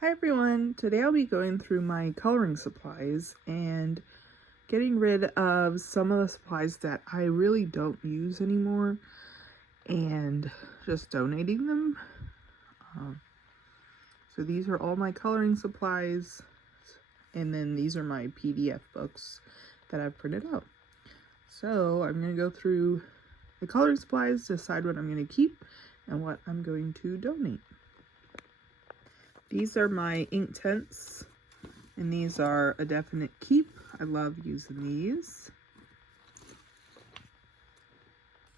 Hi everyone! Today I'll be going through my coloring supplies and getting rid of some of the supplies that I really don't use anymore and just donating them. So these are all my coloring supplies, and then these are my PDF books that I've printed out. So I'm going to go through the coloring supplies, decide what I'm going to keep and what I'm going to donate. These are my Inktense, and these are a definite keep. I love using these.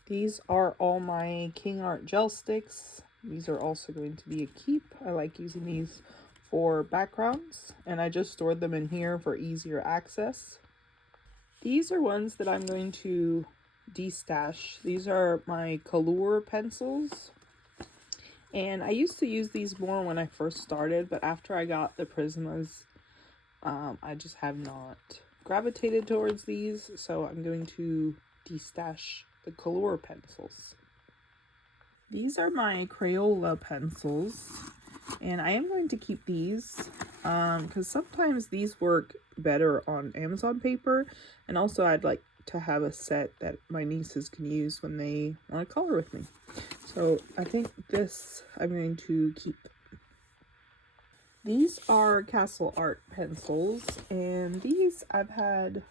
These are all my King Art gel sticks. These are also going to be a keep. I like using these for backgrounds, and I just stored them in here for easier access. These are ones that I'm going to destash. These are my Color pencils. And I used to use these more when I first started, but after I got the Prismas, I just have not gravitated towards these, so I'm going to destash the Color pencils. These are my Crayola pencils, and I am going to keep these because sometimes these work better on Amazon paper, and also I'd like to have a set that my nieces can use when they want to color with me. So I think this I'm going to keep. These are Castle Art pencils, and these I've had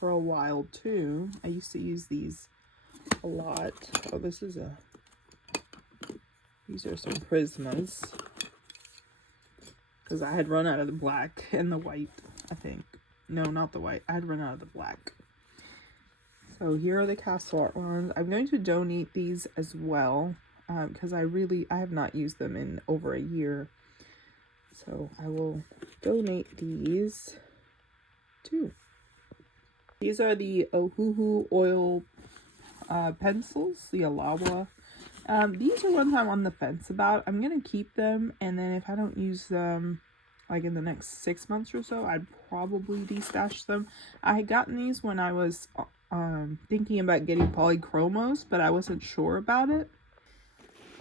for a while too. I used to use these a lot. Oh, these are some Prismas, because I had run out of the black and the white, I think. No, not the white. I had run out of the black. So here are the Castle Art ones. I'm going to donate these as well, because I have not used them in over a year. So I will donate these too. These are the Ohuhu oil pencils, the Alawa. These are ones I'm on the fence about. I'm going to keep them, and then if I don't use them like in the next 6 months or so, I'd probably destash them. I had gotten these when I was thinking about getting polychromos, but I wasn't sure about it.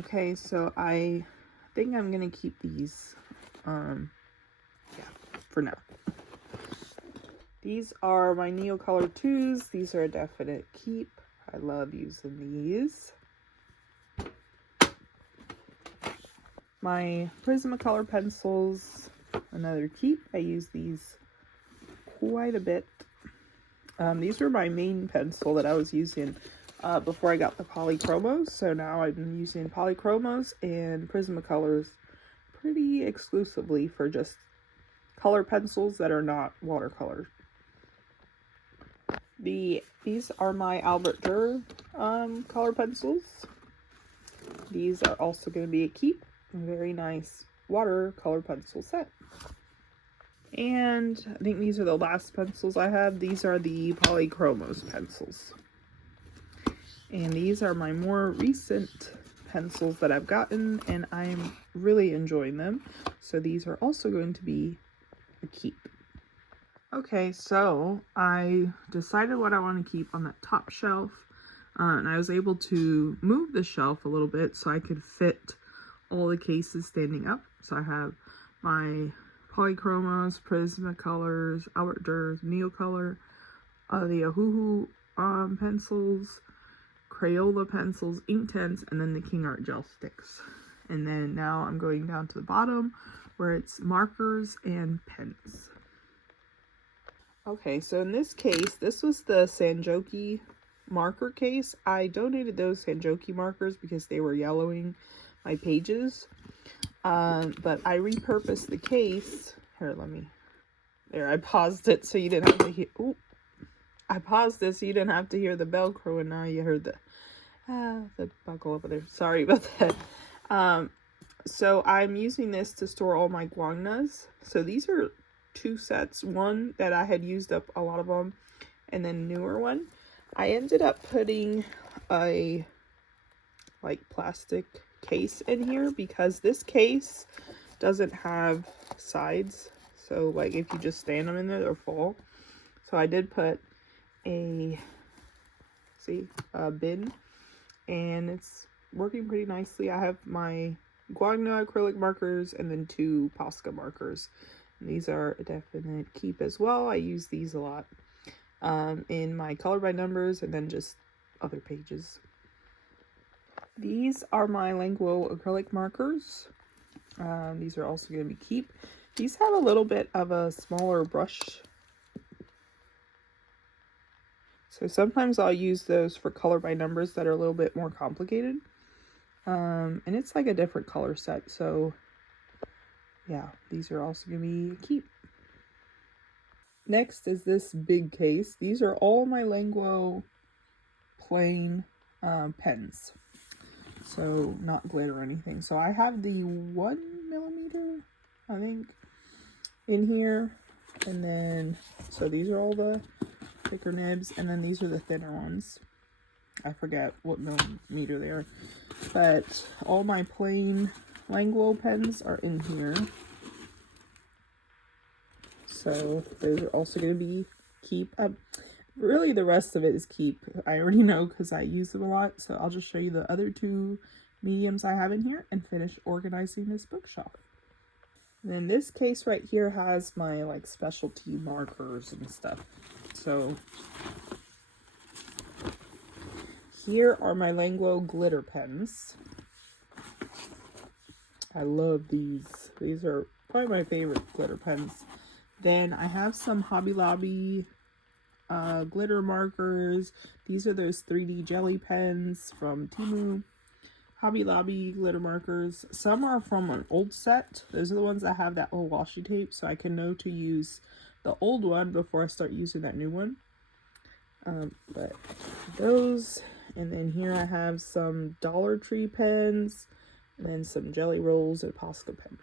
Okay, so I think I'm going to keep these for now. These are my Neocolor 2s. These are a definite keep. I love using these. My Prismacolor pencils, another keep. I use these quite a bit. These were my main pencil that I was using before I got the polychromos. So now I've been using polychromos and Prismacolors pretty exclusively for just color pencils that are not watercolor. These are my Albert Dürer color pencils. These are also going to be a keep. A very nice watercolor pencil set. And I think these are the last pencils I have. These are the Polychromos pencils. And these are my more recent pencils that I've gotten, and I'm really enjoying them. So these are also going to be a keep. Okay, so I decided what I want to keep on that top shelf, and I was able to move the shelf a little bit so I could fit all the cases standing up. So I have my Polychromos, Prismacolors, Albert Dürer, Neocolor, the Ohuhu pencils, Crayola pencils, Inktense, and then the King Art gel sticks. And then now I'm going down to the bottom where it's markers and pens. Okay, so in this case, this was the Sanjoki marker case. I donated those Sanjoki markers because they were yellowing my pages. But I repurposed the case. Here, I paused it so you didn't have to hear. Ooh. I paused it so you didn't have to hear the Velcro, and now you heard the buckle over there. Sorry about that. So I'm using this to store all my guangnas. So these are 2 sets. One that I had used up a lot of them, and then newer one. I ended up putting a plastic case in here because this case doesn't have sides. So if you just stand them in there, they're full. So I did put a bin, and it's working pretty nicely. I have my Guadagno acrylic markers, and then 2 Posca markers. And these are a definite keep as well. I use these a lot in my color by numbers and then just other pages. These are my Linguo acrylic markers. These are also going to be keep. These have a little bit of a smaller brush, so sometimes I'll use those for color by numbers that are a little bit more complicated. And it's like a different color set, so yeah, these are also going to be a keep. Next is this big case. These are all my Linguo plain pens, so not glitter or anything. So I have the 1mm, I think, in here, and then so these are all the thicker nibs, and then these are the thinner ones. I forget what millimeter they are, but all my plain Linguo pens are in here. So those are also going to be keep. Really, the rest of it is keep. I already know because I use them a lot. So I'll just show you the other 2 mediums I have in here and finish organizing this bookshelf. And then this case right here has my like specialty markers and stuff. So here are my Linguo glitter pens. I love these. These are probably my favorite glitter pens. Then I have some Hobby Lobby glitter markers. These are those 3D jelly pens from Temu. Hobby Lobby glitter markers. Some are from an old set. Those are the ones that have that little washi tape, so I can know to use the old one before I start using that new one. But those, and then here I have some Dollar Tree pens, and then some Jelly Rolls and Posca pen.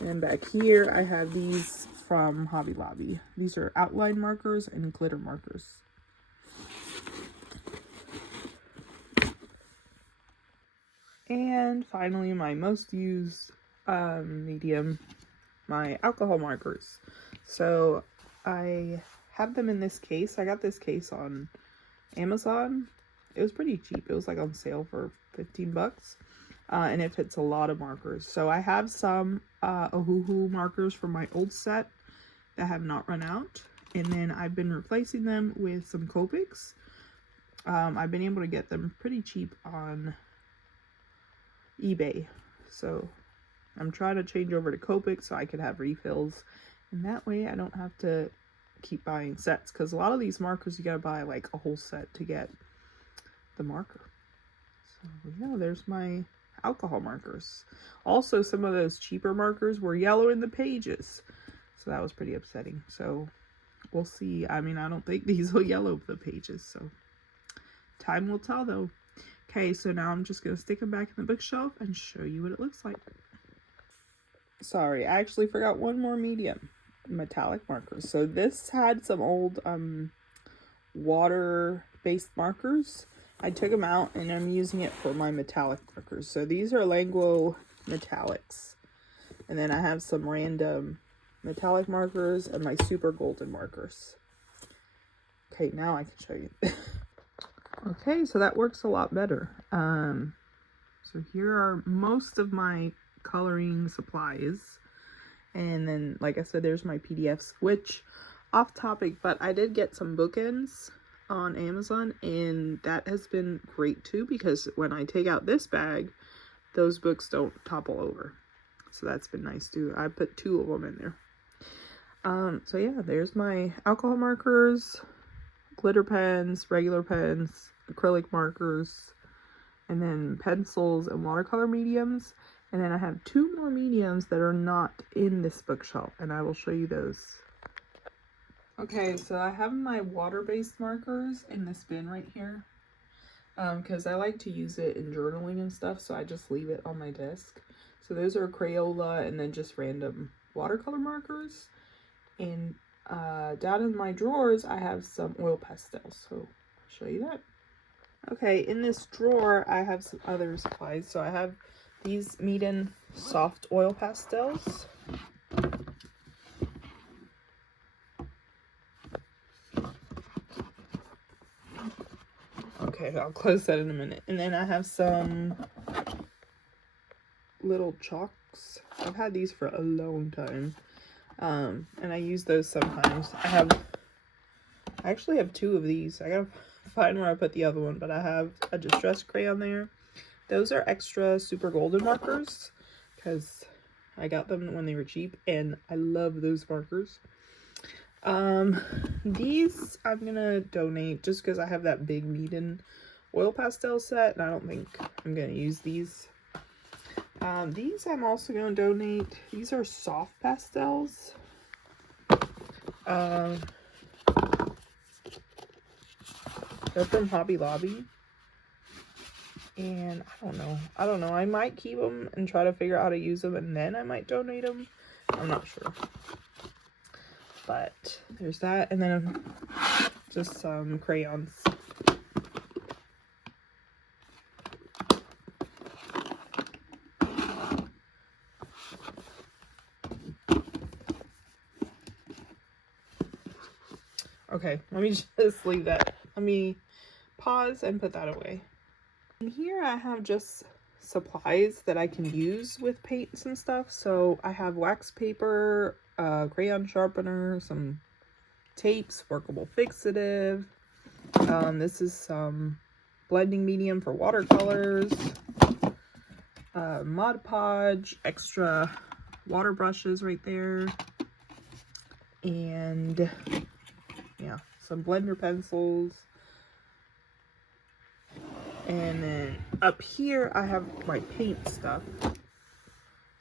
And back here I have these from Hobby Lobby. These are outline markers and glitter markers. And finally, my most used medium, my alcohol markers. So I have them in this case. I got this case on Amazon. It was pretty cheap. It was like on sale for 15 bucks. And it fits a lot of markers. So I have some Ohuhu markers from my old set that have not run out. And then I've been replacing them with some Copics. I've been able to get them pretty cheap on eBay. So I'm trying to change over to Copic so I could have refills. And that way I don't have to keep buying sets. Because a lot of these markers you gotta buy like a whole set to get the marker. So yeah, there's my alcohol markers. Also, some of those cheaper markers were yellow in the pages, so that was pretty upsetting. So we'll see. I mean, I don't think these will yellow the pages, so time will tell though. Okay, so now I'm just gonna stick them back in the bookshelf and show you what it looks like. Sorry, I actually forgot one more medium, metallic markers. So this had some old water-based markers. I took them out and I'm using it for my metallic markers. So these are Linguo metallics. And then I have some random metallic markers and my super golden markers. Okay, now I can show you. Okay, so that works a lot better. So here are most of my coloring supplies. And then, like I said, there's my PDFs, which, off topic, but I did get some bookends on Amazon, and that has been great too, because when I take out this bag, those books don't topple over. So that's been nice too. I put 2 of them in there. So yeah, there's my alcohol markers, glitter pens, regular pens, acrylic markers, and then pencils and watercolor mediums. And then I have 2 more mediums that are not in this bookshelf, and I will show you those. Okay, so I have my water-based markers in this bin right here, because I like to use it in journaling and stuff, so I just leave it on my desk. So those are Crayola and then just random watercolor markers. And down in my drawers, I have some oil pastels, so I'll show you that. Okay, in this drawer, I have some other supplies. So I have these Meeden soft oil pastels. Okay, I'll close that in a minute. And then I have some little chalks. I've had these for a long time. And I use those sometimes. I actually have 2 of these. I gotta find where I put the other one, but I have a distress crayon there. Those are extra super golden markers because I got them when they were cheap, and I love those markers. These I'm gonna donate just because I have that big Meeden oil pastel set, and I don't think I'm gonna use these. These I'm also gonna donate. These are soft pastels. They're from Hobby Lobby. And I don't know. I might keep them and try to figure out how to use them, and then I might donate them. I'm not sure. But there's that, and then just some crayons. Okay, let me just leave that. Let me pause and put that away. And here I have just supplies that I can use with paints and stuff. So I have wax paper, crayon sharpener, some tapes, workable fixative. This is some blending medium for watercolors, Mod Podge, extra water brushes right there, and yeah, some blender pencils. And then up here I have my paint stuff.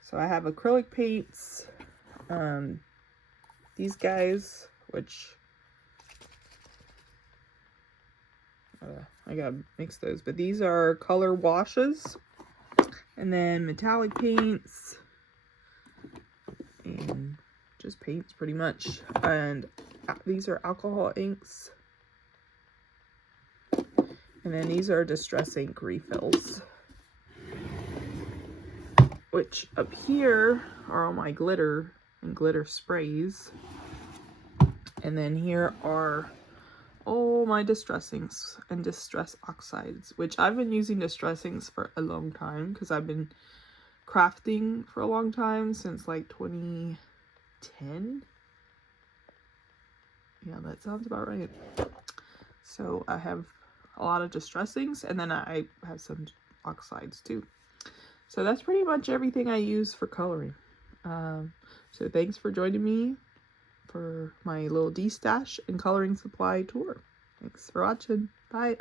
So I have acrylic paints, these guys, which I gotta mix those, but these are color washes, and then metallic paints, and just paints pretty much. And these are alcohol inks, and then these are distress ink refills, which up here are all my glitter and glitter sprays, and then here are all my distress inks and distress oxides, which I've been using distress inks for a long time because I've been crafting for a long time, since like 2010. Yeah, that sounds about right. So I have a lot of distress inks, and then I have some oxides too. So that's pretty much everything I use for coloring. So thanks for joining me for my little Destash and coloring supply tour. Thanks for watching. Bye.